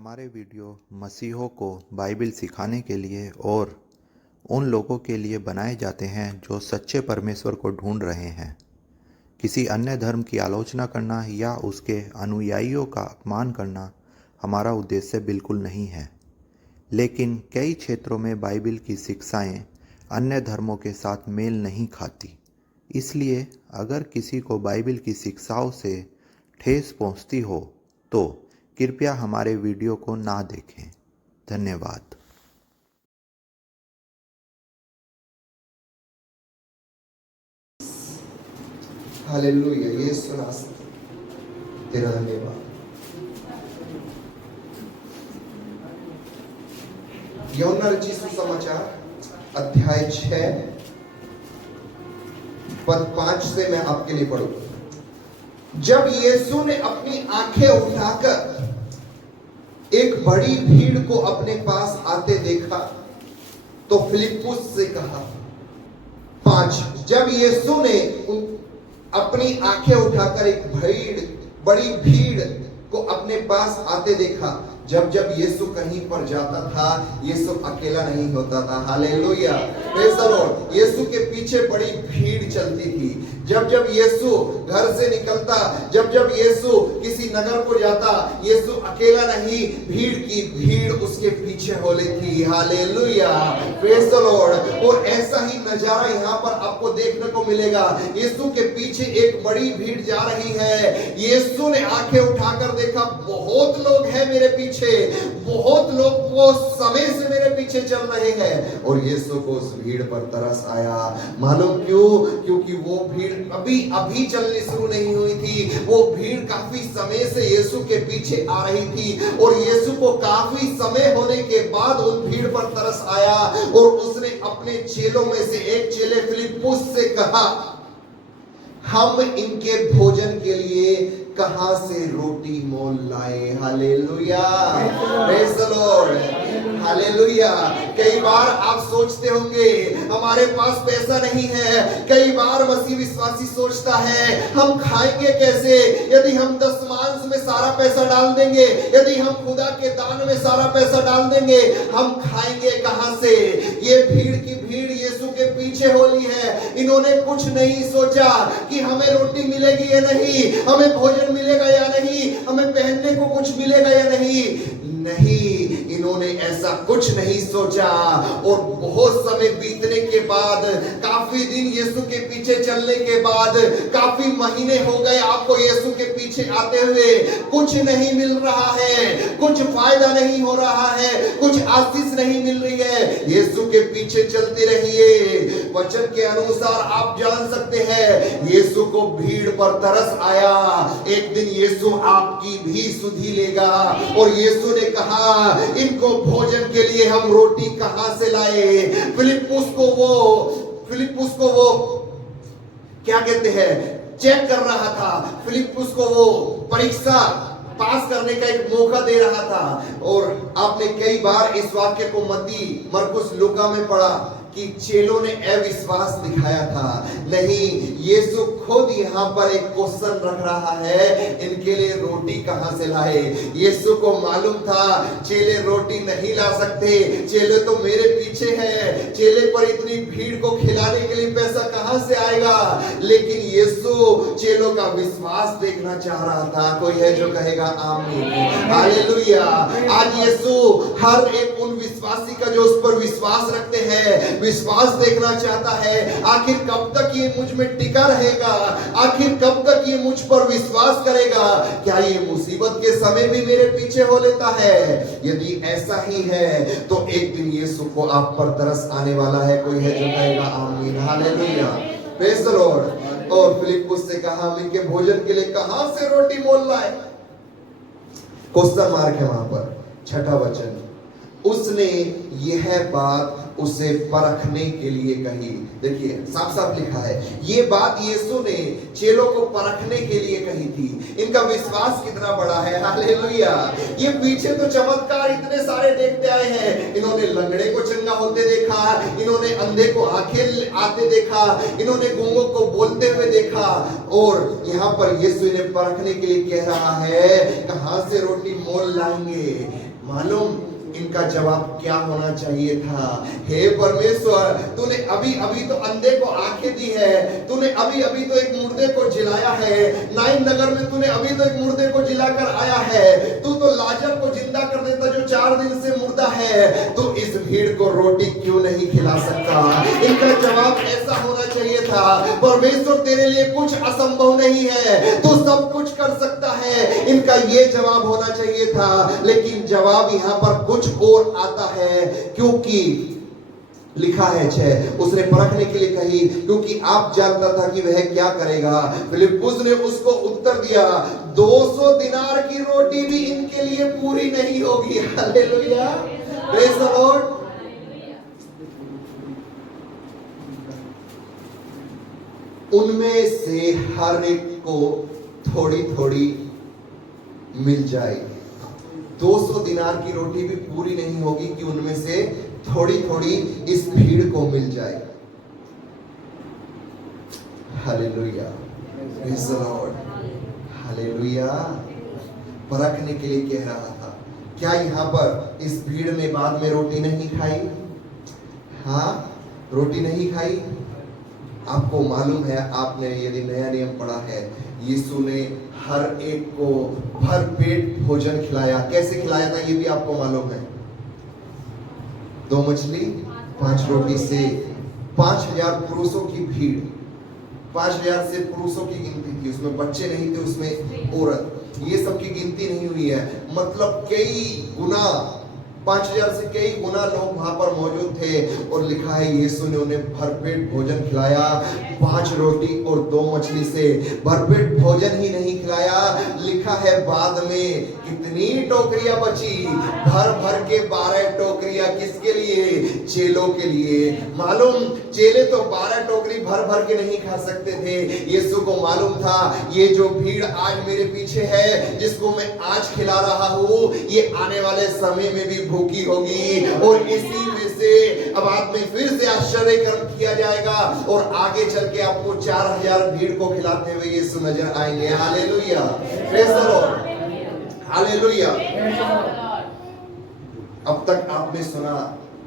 हमारे वीडियो मसीहों को बाइबिल सिखाने के लिए और उन लोगों के लिए बनाए जाते हैं जो सच्चे परमेश्वर को ढूंढ रहे हैं। किसी अन्य धर्म की आलोचना करना या उसके अनुयायियों का अपमान करना हमारा उद्देश्य बिल्कुल नहीं है, लेकिन कई क्षेत्रों में बाइबिल की शिक्षाएं अन्य धर्मों के साथ मेल नहीं खाती। इसलिए अगर किसी को बाइबिल की शिक्षाओं से ठेस पहुंचती हो तो कृपया हमारे वीडियो को ना देखें। धन्यवाद। हालेलुया। यीशु नासरी तेरा धन्यवाद। यूहन्ना रचित सुसमाचार अध्याय 6 पद 5 से मैं आपके लिए पढ़ूंगा। जब यीशु ने अपनी आंखें उठाकर एक बड़ी भीड़ को अपने पास आते देखा तो फिलिप्पुस से कहा। 5 जब यीशु ने अपनी आंखें उठाकर एक बड़ी भीड़ को अपने पास आते देखा। जब यीशु कहीं पर जाता था, यीशु अकेला नहीं होता था। Hallelujah, praise the lord. Yeshu के पीछे बड़ी भीड़ चलती थी। जब यीशु घर से निकलता, जब यीशु किसी नगर को जाता, यीशु अकेला नहीं, भीड़ की भीड़ उसके पीछे हो लेती। Hallelujah, praise the Lord. और ऐसा ही नजारा यहाँ पर आपको देखने को मिलेगा। यीशु के पीछे एक बड़ी भीड़ जा रही है। यीशु ने आंखें उठाकर देखा, बहुत लोग हैं मेरे पीछे, बहुत लोग वो समय से मेरे पीछे चल रहे हैं। और यीशु को उस भीड़ पर तरस आया। मालूम क्यों? क्योंकि वो भीड़ अभी चलनी शुरू नहीं हुई थी। वो भीड़ काफी समय से यीशु के पीछे आ रही थी और यीशु को काफी समय होने के बाद उन भीड़ पर तरस आया और उसने अपने चेलों में से एक चेले फिलिप्पुस से कहा, हम इनके भोजन के लिए कहां से रोटी मोल लाए। Hallelujah, praise the Lord. Hallelujah. कई बार आप सोचते होंगे हमारे पास पैसा नहीं है। कई बार मसीह विश्वासी सोचता है हम खाएंगे कैसे? यदि हम दशमांश में सारा पैसा डाल देंगे, यदि हम खुदा के दान में सारा पैसा डाल देंगे, हम खाएंगे कहां से? ये भीड़ की भीड़ यीशु के पीछे होली है। इन्होंने कुछ नहीं सोचा कि हमें रोटी मिलेगी या नहीं, हमें भोजन मिलेगा या नहीं, हमें पहनने को कुछ मिलेगा या नहीं, इन्होंने ऐसा कुछ नहीं सोचा। और बहुत समय बीतने के बाद, काफी दिन यीशु के पीछे चलने के बाद, काफी महीने हो गए आपको यीशु के पीछे आते हुए, कुछ नहीं मिल रहा है, कुछ फायदा नहीं हो रहा है, कुछ आशीष नहीं मिल रही है। यीशु के पीछे चलते रहिए। वचन के अनुसार आप जान सकते हैं यीशु को भीड़ पर तरस आया। एक दिन यीशु आपकी भी सुधि लेगा। और यीशु ने कहा, इनको भोजन के लिए हम रोटी कहां से लाए? फिलिप्पुस को वो क्या कहते हैं, चेक कर रहा था। फिलिप्पुस को वो परीक्षा पास करने का एक मौका दे रहा था। और आपने कई बार इस वाक्य को मत्ती, मरकुस, लूका में पढ़ा कि चेलों ने अविश्वास दिखाया था। नहीं, यीशु खुद यहाँ पर एक क्वेश्चन रख रहा है, इनके लिए रोटी कहां से लाए? यीशु को मालूम था चेले रोटी नहीं ला सकते, चेले तो मेरे पीछे हैं, चेले पर इतनी भीड़ को खिलाने के लिए पैसा कहां से आएगा? लेकिन यीशु चेलों का विश्वास देखना चाह रहा था। कोई है जो कहेगा आमीन? हालेलुया। आज यीशु हर एक उन विश्वासी का जो उस पर विश्वास रखते हैं, विश्वास देखना चाहता है। आखिर कब तक ये मुझ में टिका रहेगा? आखिर कब तक ये मुझ पर विश्वास करेगा? क्या ये मुसीबत के समय भी मेरे पीछे हो लेता है? यदि ऐसा ही है तो एक दिन यीशु को आप पर तरस आने वाला है। कोई है जो कहेगा आमीन? Hallelujah, praise the Lord. और फिलिप्पुस से कहा, हम इनके भोजन के लिए कहां से रोटी मोल लाए? क्वेश्चन मार्क है वहां पर। 6वां वचन, उसने यह बात उसे परखने के लिए कही। देखिए साफ साफ लिखा है, ये बात यीशु ने चेलों को परखने के लिए कही थी। इनका विश्वास कितना बड़ा है। हालेलुया। ये पीछे तो चमत्कार इतने सारे देखते आए हैं। इन्होंने लंगड़े को चंगा होते देखा, इन्होंने अंधे को आंखें आते देखा, इन्होंने गूंगों को बोलते हुए देखा। और यहाँ पर यीशु इन्हें परखने के लिए कह रहा है, कहां से रोटी मोल लाएंगे? मालूम इनका जवाब क्या होना चाहिए था? हे परमेश्वर, तूने अभी अभी तो अंधे को आंखें दी है, तूने अभी अभी तो एक मुर्दे को जिलाया है, नाइन नगर में तूने अभी तो एक मुर्दे को जिलाकर आया है, तू तो लाजर को जिंदा कर देता जो 4 दिन से मुर्दा है, तो इस भीड़ को रोटी क्यों नहीं खिला सकता? इनका जवाब ऐसा होना चाहिए था, परमेश्वर तेरे लिए कुछ असंभव नहीं है, तू सब कुछ कर सकता है। इनका ये जवाब होना चाहिए था, लेकिन जवाब यहाँ पर कुछ और आता है, क्योंकि लिखा है 6, उसने परखने के लिए कही, क्योंकि आप जानता था कि वह क्या करेगा। फिलिप्पुस ने उसको उत्तर दिया, 200 दिनार की रोटी भी इनके लिए पूरी नहीं होगी। Hallelujah, praise the Lord. उनमें से हर एक को थोड़ी थोड़ी मिल जाएगी। 200 दिनार की रोटी भी पूरी नहीं होगी कि उनमें से थोड़ी थोड़ी इस भीड़ को मिल जाए। Hallelujah, praise the Lord, hallelujah. परखने के लिए कह रहा था। क्या यहाँ पर इस भीड़ ने बाद में रोटी नहीं खाई? हाँ, रोटी नहीं खाई। आपको मालूम है, आपने यदि नया नियम पढ़ा है, यीशु ने हर एक को भर पेट भोजन खिलाया। कैसे खिलाया था ये भी आपको मालूम है। 2 मछली 5 रोटी से 5000 पुरुषों की भीड़, 5000 से पुरुषों की गिनती थी, उसमें बच्चे नहीं थे, उसमें औरत, ये सब की गिनती नहीं हुई है। मतलब कई गुना, 5000 से कई गुना लोग वहां पर मौजूद थे। और लिखा है यीशु ने उन्हें भरपेट भोजन खिलाया। 5 रोटी और 2 मछली से भरपेट भोजन ही नहीं खिलाया, लिखा है बाद में कितनी टोकरियां बची? भर भर के 12 टोकरियां। किसके लिए? चेलों के लिए। मालूम, चेले तो 12 टोकरी भर भर के नहीं खा सकते थे। यीशु को मालूम था ये जो भीड़ आज मेरे पीछे है, जिसको मैं आज खिला रहा हूँ, ये आने वाले समय में भी भूखी होगी, और इसी में से अब बाद में फिर से आश्चर्य कर्म किया जाएगा, और आगे चल के आपको 4000 भीड़ को खिलाते हुए यीशु नजर आएंगे। Hallelujah, praise the Lord, hallelujah. अब तक आपने सुना,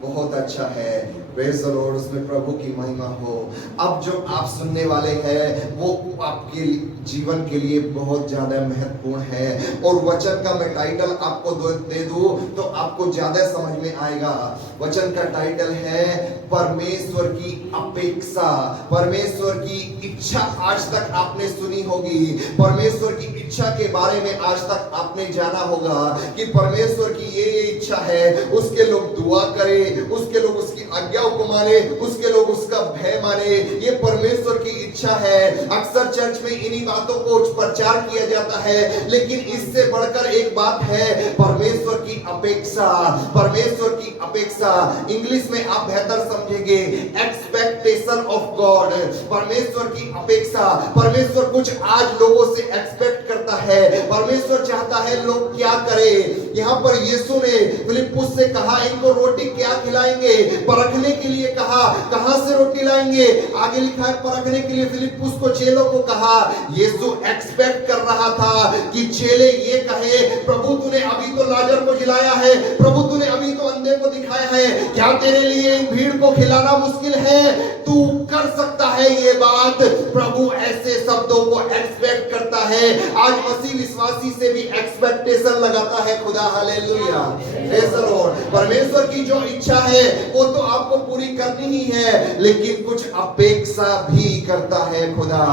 बहुत अच्छा है, प्रेज द लॉर्ड, उसमें प्रभु की महिमा हो। अब जो आप सुनने वाले हैं वो आपके जीवन के लिए बहुत ज्यादा महत्वपूर्ण है। और वचन का मैं टाइटल आपको दे दूं तो आपको ज्यादा समझ में आएगा। वचन का टाइटल है परमेश्वर की अपेक्षा। परमेश्वर की इच्छा आज तक आपने सुनी होगी, परमेश्वर की इच्छा के बारे में आज तक आपने जाना होगा कि परमेश्वर की ये इच्छा है, उसके लोग दुआ करें, उसके लोग उसकी आज्ञाओं को माने, उसके लोग उसका भय माने। ये परमेश्वर की इच्छा है। अक्सर चर्च में इन्हीं बातों को प्रचार किया जाता है, लेकिन इससे बढ़कर एक बात है, परमेश्वर की अपेक्षा। परमेश्वर की अपेक्षा इंग्लिश में आप बेहतर समझेंगे, एक्सपेक्टेशन ऑफ गॉड। परमेश्वर की अपेक्षा। परमेश्वर कुछ आज लोगों से एक्सपेक्ट करता है। परमेश्वर चाहता है लोग क्या करें। यहाँ पर यीशु ने फिलिप्पुस से कहा इनको रोटी क्या खिलाएंगे, परखने के लिए कहा। कहां से रोटी लाएंगे? आगे लिखा है परखने के लिए फिलिप्पुस को चेलों को कहा। यीशु एक्सपेक्ट कर रहा था कि चेले ये कहे, प्रभु तूने अभी तो लाजर को जिलाया है, प्रभु तूने अभी तो अंधे को दिखाया है, क्या तेरे लिए इन भीड़ को खिलाना मुश्किल है? तू कर सकता है ये बात। प्रभु ऐसे शब्दों को एक्सपेक्ट करता है। आज मसीह विश्वासी से भी एक्सपेक्टेशन लगाता है खुदा। Hallelujah, praise the Lord. परमेश्वर की जो इच्छा है वो तो आपको पूरी करनी ही है, लेकिन कुछ अपेक्षा भी करता है खुदा।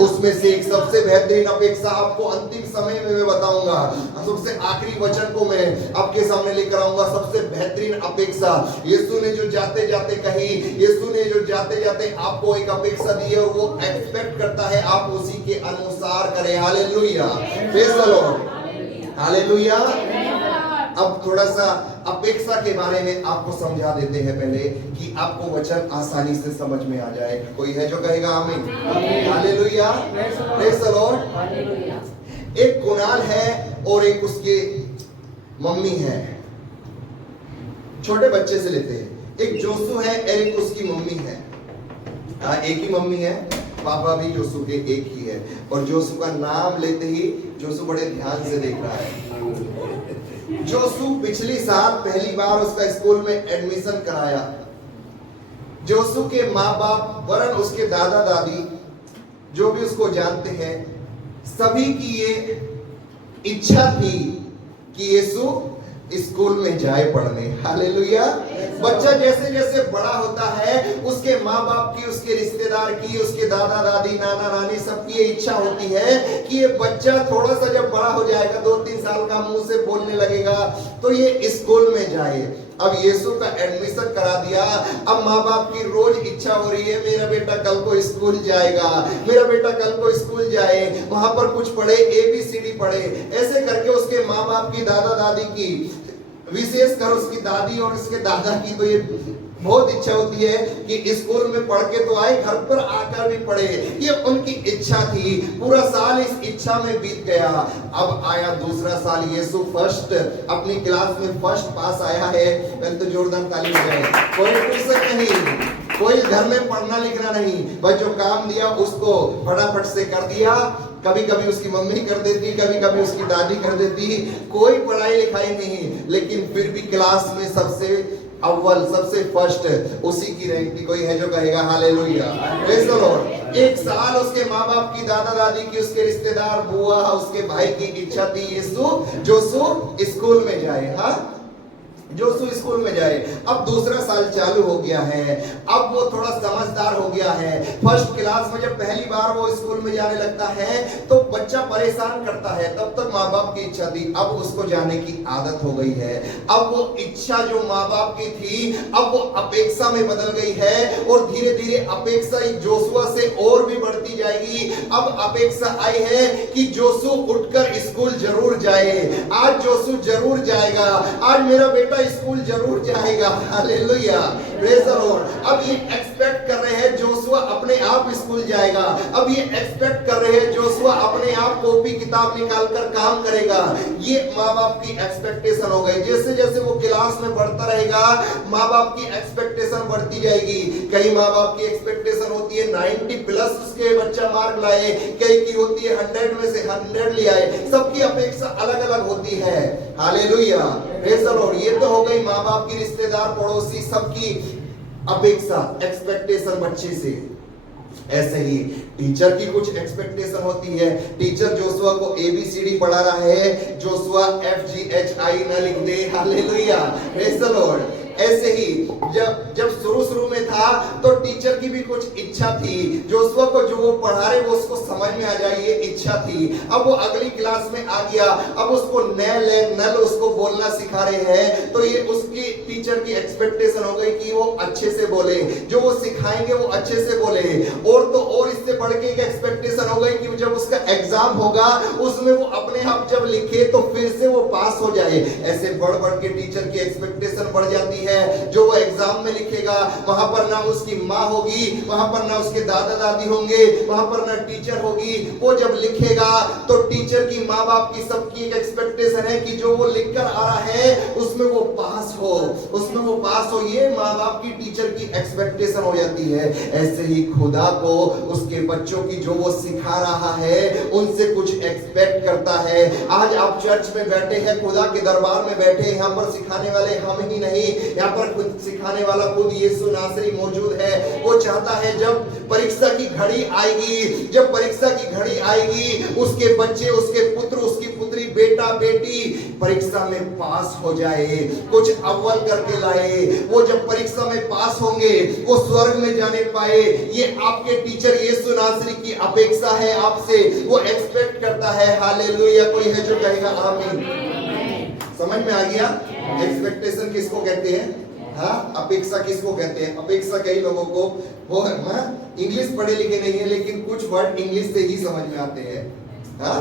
उसमें से एक सबसे बेहतरीन अपेक्षा आपको अंतिम समय में मैं बताऊंगा। सबसे आखिरी वचन को मैं आपके सामने लेकर आऊंगा। सबसे बेहतरीन अपेक्षा यीशु ने जो जाते जाते कही, यीशु ने जो जाते जाते आपको एक अपेक्षा दी है, और वो एक्सपेक्ट करता है आप उसी के अनुसार करें। Hallelujah, praise the Lord, hallelujah. अब थोड़ा सा अपेक्षा के बारे में आपको समझा देते हैं पहले, कि आपको वचन आसानी से समझ में आ जाए। कोई है जो कहेगा आमीन? Hallelujah, praise the Lord. एक कुणाल है और एक उसके मम्मी है। छोटे बच्चे से लेते हैं। एक जोसु है और एक उसकी मम्मी है। एक ही मम्मी है, पापा भी जोसु के एक ही है। और जोसु का नाम लेते ही जोसु बड़े ध्यान से देख रहा है। जोसू पिछली साल पहली बार उसका स्कूल में एडमिशन कराया। जोसू के माँ बाप वरन उसके दादा दादी जो भी उसको जानते हैं, सभी की ये इच्छा थी कि यीशु स्कूल में जाए पढ़ने। हालेलुया। बच्चा जैसे जैसे बड़ा होता है, उसके माँ बाप की, उसके रिश्तेदार की, उसके दादा दादी, नाना नानी, सबकी ये इच्छा होती है कि ये बच्चा थोड़ा सा जब बड़ा हो जाएगा, 2-3 साल का, मुंह से बोलने लगेगा, तो ये स्कूल में जाए। अब यीशु का एडमिशन करा दिया। अब माँ बाप की रोज इच्छा हो रही है, मेरा बेटा कल को स्कूल जाएगा, मेरा बेटा कल को स्कूल जाए, वहां पर कुछ पढ़े, ABCD पढ़े। ऐसे करके उसके माँ बाप की, दादा दादी की, विशेषकर उसकी दादी और उसके दादा की तो ये बहुत इच्छा होती है कि स्कूल में पढ़ के तो आए, घर पर आकर भी पढ़े। ये उनकी इच्छा थी। पूरा साल इस इच्छा में बीत गया। अब आया दूसरा साल, यीशु फर्स्ट, अपनी क्लास में फर्स्ट पास आया है। पहले तो जोरदार ताली बजाए। कोई फुर्सत नहीं, कोई घर में पढ़ना लिखना नहीं, बस जो काम दिया उसको फटाफट से कर दिया। कभी कभी उसकी मम्मी कर देती, कभी कभी उसकी दादी कर देती, कोई पढ़ाई लिखाई नहीं, लेकिन फिर भी क्लास में सबसे अव्वल, सबसे फर्स्ट उसी की रैंक थी। कोई है जो कहेगा हालेलुया, प्रेज़ द लॉर्ड। एक साल उसके माँ बाप की, दादा दादी की, उसके रिश्तेदार, बुआ, उसके भाई की इच्छा थी जोसू स्कूल में जाए। हाँ, जोसू स्कूल में जाए। अब दूसरा साल चालू हो गया है। अब वो थोड़ा समझदार हो गया है। फर्स्ट क्लास में जब पहली बार वो स्कूल में जाने लगता है तो बच्चा परेशान करता है। तब तक माँ बाप की इच्छा थी, अब उसको जाने की आदत हो गई है। अब वो इच्छा जो माँ बाप की थी, अब वो अपेक्षा में बदल गई है, और धीरे धीरे अपेक्षा जोसुआ से और भी बढ़ती जाएगी। अब अपेक्षा आई है कि जोसू उठकर स्कूल जरूर जाए। आज जोसू जरूर जाएगा, आज मेरा बेटा स्कूल जरूर जाएगा। Hallelujah, praise the Lord. अब ये एक्सपेक्ट कर रहे हैं जोसुआ अपने आप स्कूल जाएगा। अब ये एक्सपेक्ट कर रहे हैं जोसुआ अपने आप कॉपी किताब निकाल कर काम करेगा। ये माँ बाप की एक्सपेक्टेशन हो गई। जैसे जैसे वो क्लास में बढ़ता रहेगा, माँ बाप की एक्सपेक्टेशन बढ़ती जाएगी। कई माँ बाप की एक्सपेक्टेशन होती है 90 प्लस उसके बच्चा मार्क लाए, कई की होती है 100 में से 100 ले आए। सबकी अपेक्षा अलग अलग होती है। Hallelujah, praise the Lord. ये तो हो गई माँ बाप की, रिश्तेदार, पड़ोसी, सबकी अपेक्षा, एक्सपेक्टेशन बच्चे से। ऐसे ही टीचर की कुछ एक्सपेक्टेशन होती है। टीचर जोसुआ को ABCD पढ़ा रहा है, जोसुआ FGHI न लिख दे। Hallelujah, praise the lord. ऐसे ही जब शुरू में था तो टीचर की भी कुछ इच्छा थी, जोसुआ को जो वो पढ़ा रहे वो उसको समझ में आ जाए, ये इच्छा थी। अब वो अगली क्लास में आ गया, अब उसको नल उसको बोलना सिखा रहे हैं, तो ये उसकी टीचर की एक्सपेक्टेशन हो गई कि वो अच्छे से बोले, जो वो सिखाएंगे वो अच्छे से बोले। और तो और इससे बढ़ के एक एक्सपेक्टेशन हो गई कि जब उसका एग्जाम होगा उसमें वो अपने आप जब लिखे तो फिर से वो पास हो जाए। ऐसे बढ़ बढ़ के टीचर की एक्सपेक्टेशन बढ़ जाती है। जो वो एग्जाम में लिखेगा वहां पर ना उसकी माँ होगी, वहां पर ना उसके दादा दादी होंगे, वहां पर ना टीचर होगी। वो जब लिखेगा तो टीचर की, माँ बाप की, सबकी एक एक्सपेक्टेशन है कि जो वो लिखकर आ रहा है उसमें वो पास हो, उसमें वो पास हो। ये माँ बाप की, टीचर की एक्सपेक्टेशन हो जाती है। ऐसे ही खुदा को उसके बच्चों की जो वो सिखा रहा है उनसे कुछ एक्सपेक्ट करता है। आज आप चर्च में बैठे हैं, खुदा के दरबार में बैठे, यहाँ पर सिखाने वाले हम ही नहीं, यहाँ पर खुद सिखाने वाला खुद यीशु नासरी मौजूद है। वो चाहता है जब परीक्षा की घड़ी आएगी, जब परीक्षा की घड़ी आएगी, उसके बच्चे, उसके पुत्र, उसकी पुत्री, बेटा बेटी परीक्षा में पास हो जाए, कुछ अव्वल करके लाए। वो जब परीक्षा में पास होंगे वो स्वर्ग में जाने पाए। ये आपके टीचर यीशु नासरी की अपेक्षा है आपसे, वो एक्सपेक्ट करता है। हालेलुया, कोई है जो कहेगा आमीन। समझ में आ गया? एक्सपेक्टेशन किसको कहते हैं? हाँ, अपेक्षा किसको कहते हैं? अपेक्षा कई लोगों को, वो इंग्लिश पढ़े लिखे नहीं है लेकिन कुछ वर्ड इंग्लिश से ही समझ में आते हैं। हाँ,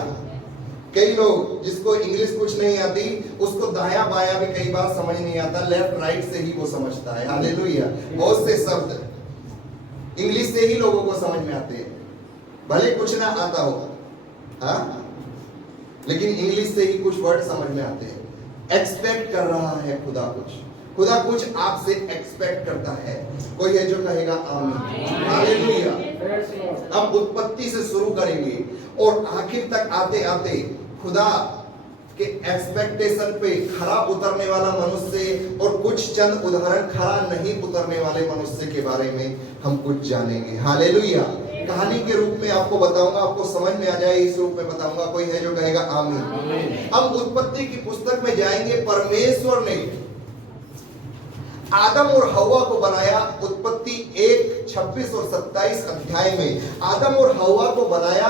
कई लोग जिसको इंग्लिश कुछ नहीं आती उसको दाया बाया भी कई बार समझ नहीं आता, लेफ्ट राइट से ही वो समझता है। हालेलुया, बहुत से शब्द इंग्लिश से ही लोगों को समझ में आते हैं, भले कुछ ना आता हो। हाँ, लेकिन इंग्लिश से ही कुछ वर्ड समझ में आते हैं। एक्सपेक्ट कर रहा है खुदा कुछ आपसे एक्सपेक्ट करता है। कोई है जो कहेगा आमीन। हालेलुया। अब उत्पत्ति से शुरू करेंगे और आखिर तक आते आते खुदा कि एक्सपेक्टेशन पे खरा उतरने वाला मनुष्य और कुछ चंद उदाहरण खरा नहीं उतरने वाले मनुष्य के बारे में हम कुछ जानेंगे। हालेलुया। कहानी के रूप में आपको बताऊंगा, आपको समझ में आ जाए इस रूप में बताऊंगा। कोई है जो कहेगा आमीन। हम उत्पत्ति की पुस्तक में जाएंगे। परमेश्वर ने आदम और हव्वा को बनाया। उत्पत्ति 1:26 और 27 अध्याय में आदम और हव्वा को बनाया,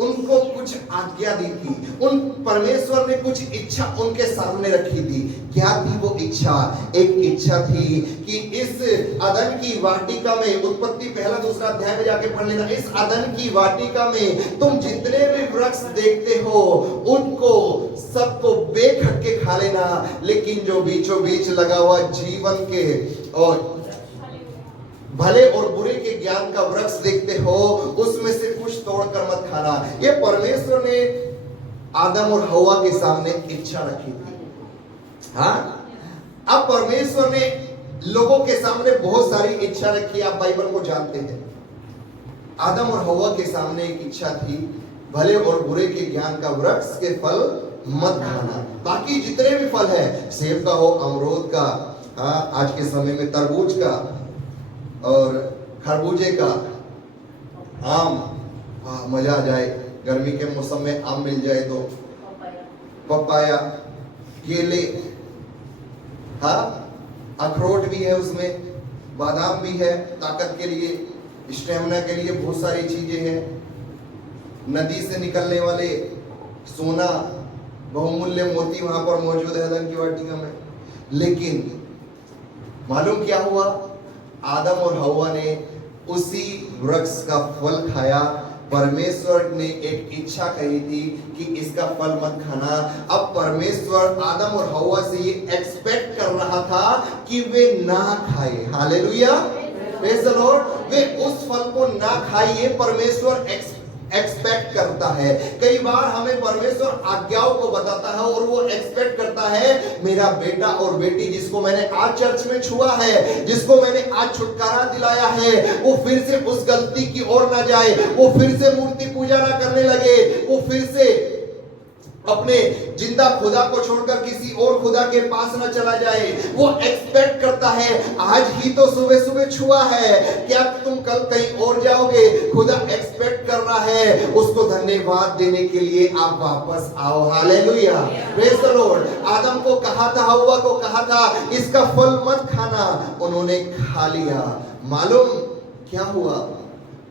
उनको कुछ आज्ञा दी थी। उन परमेश्वर ने कुछ इच्छा उनके सामने रखी थी। क्या थी वो इच्छा? एक इच्छा थी कि इस अदन की वाटिका में, उत्पत्ति 1-2 अध्याय में जाके पढ़ लेना, इस अदन की वाटिका में तुम जितने भी वृक्ष देखते हो उनको सबको बेखटके खा लेना, लेकिन जो बीचों बीच लगा हुआ जीवन के और भले और बुरे के ज्ञान का वृक्ष देखते हो उसमें से कुछ तोड़कर मत खाना। ये परमेश्वर ने आदम और हव्वा के सामने इच्छा रखी थी। हाँ, अब परमेश्वर ने लोगों के सामने बहुत सारी इच्छा रखी। आप बाइबल को जानते हैं। आदम और हव्वा के सामने एक इच्छा थी, भले और बुरे के ज्ञान का वृक्ष के फल मत खाना। बाकी जितने भी फल है, सेब का हो, अमरूद का, आज के समय में तरबूज का और खरबूजे का, आम, मजा आ जाए गर्मी के मौसम में आम मिल जाए तो, पपाया, केले, अखरोट भी है उसमें, बादाम भी है ताकत के लिए, स्टेमिना के लिए, बहुत सारी चीजें हैं। नदी से निकलने वाले सोना, बहुमूल्य मोती वहां पर मौजूद है अदन की वाटिका में। लेकिन मालूम क्या हुआ? आदम और हव्वा ने उसी वृक्ष का फल खाया। परमेश्वर ने एक इच्छा कही थी कि इसका फल मत खाना। अब परमेश्वर आदम और हव्वा से ये एक्सपेक्ट कर रहा था कि वे ना खाए। Hallelujah, praise the lord. वे उस फल को ना खाए, ये परमेश्वर एक्सपेक्ट करता है। कई बार हमें परमेश्वर आज्ञाओं को बताता है और वो एक्सपेक्ट करता है मेरा बेटा और बेटी जिसको मैंने आज चर्च में छुआ है, जिसको मैंने आज छुटकारा दिलाया है, वो फिर से उस गलती की ओर ना जाए, वो फिर से मूर्ति पूजा ना करने लगे, वो फिर से अपने जिंदा खुदा को छोड़कर किसी और खुदा के पास न चला जाए। वो एक्सपेक्ट करता है आज ही तो सुबह सुबह छुआ है, क्या तुम कल कहीं और जाओगे? खुदा एक्सपेक्ट कर रहा है, उसको धन्यवाद देने के लिए आप वापस आओ। Hallelujah, praise the lord. आदम को कहा था, हव्वा को कहा था इसका फल मत खाना, उन्होंने खा लिया। मालूम क्या हुआ?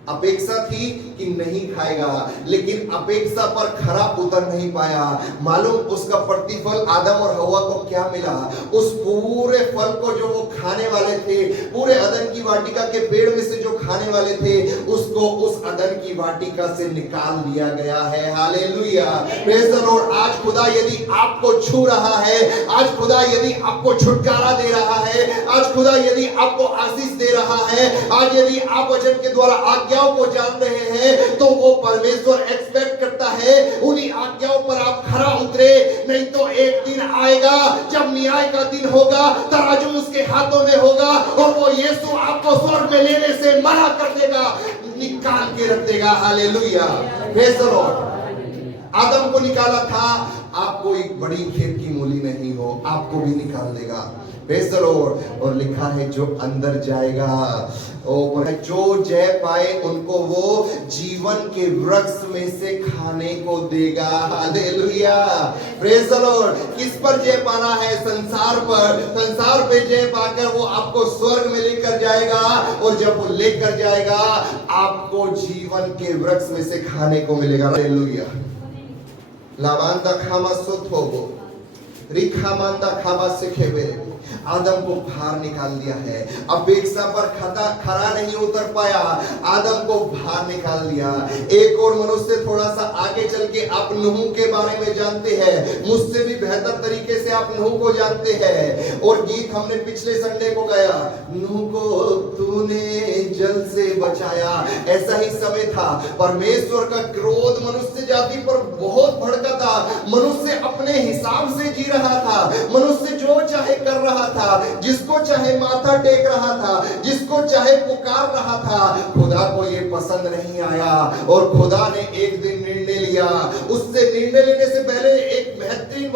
अपेक्षा थी कि नहीं खाएगा, लेकिन अपेक्षा पर खरा उतर नहीं पाया। मालूम उसका प्रतिफल आदम और हव्वा को क्या मिला? उस पूरे फल को जो वो खाने वाले थे, पूरे अदन की वाटिका के पेड़ में से जो खाने वाले थे, उसको उस अदन की वाटिका से निकाल दिया गया है। Hallelujah, praise the Lord. आज खुदा यदि आपको छू रहा है, आज खुदा यदि आपको छुटकारा दे रहा है, आज खुदा यदि आपको आशीष दे रहा है, आज यदि आप वचन के द्वारा आज्ञा को जान रहे हैं, तो वो परमेश्वर एक्सपेक्ट करता है उन्हीं आज्ञाओं पर आप खरा उतरे। नहीं तो एक दिन आएगा जब न्याय का दिन होगा, तराजू उसके हाथों में होगा और वो यीशु आपको स्वर्ग में लेने से मना कर देगा, निकाल के रख देगा। Hallelujah, praise the lord. आदम को निकाला था, आपको एक बड़ी खेत की मूली नहीं हो, आपको भी निकाल देगा। Praise the Lord. और लिखा है जो अंदर जाएगा, जो जय पाए उनको वो जीवन के वृक्ष में से खाने को देगा। Hallelujah, praise the Lord. किस पर जय पाना है? संसार पर। संसार पे जय पाकर वो आपको स्वर्ग में लेकर जाएगा, और जब वो लेकर जाएगा आपको जीवन के वृक्ष में से खाने को मिलेगा। हालेलुया। लामांदा खामा सुत होगो, रिखामांदा खामा सिखेबे। आदम को बाहर निकाल दिया है। अपेक्षा पर खरा नहीं उतर पाया, आदम को बाहर निकाल दिया। एक और मनुष्य थोड़ा सा आगे चल के आप नूह के बारे में जानते हैं, मुझसे भी बेहतर तरीके से आप नूह को जानते हैं। और गीत हमने पिछले संडे को गाया, नूह को तूने जल से बचाया। ऐसा ही समय था, परमेश्वर का क्रोध मनुष्य जाति पर बहुत भड़का था। मनुष्य अपने हिसाब से जी रहा था, मनुष्य जो चाहे कर रहा था, जिसको चाहे माथा टेक रहा था, जिसको चाहे पुकार रहा था। खुदा को ये पसंद नहीं आया और खुदा ने एक दिन निर्णय लिया। उससे निर्णय लेने से पहले एक बेहतरीन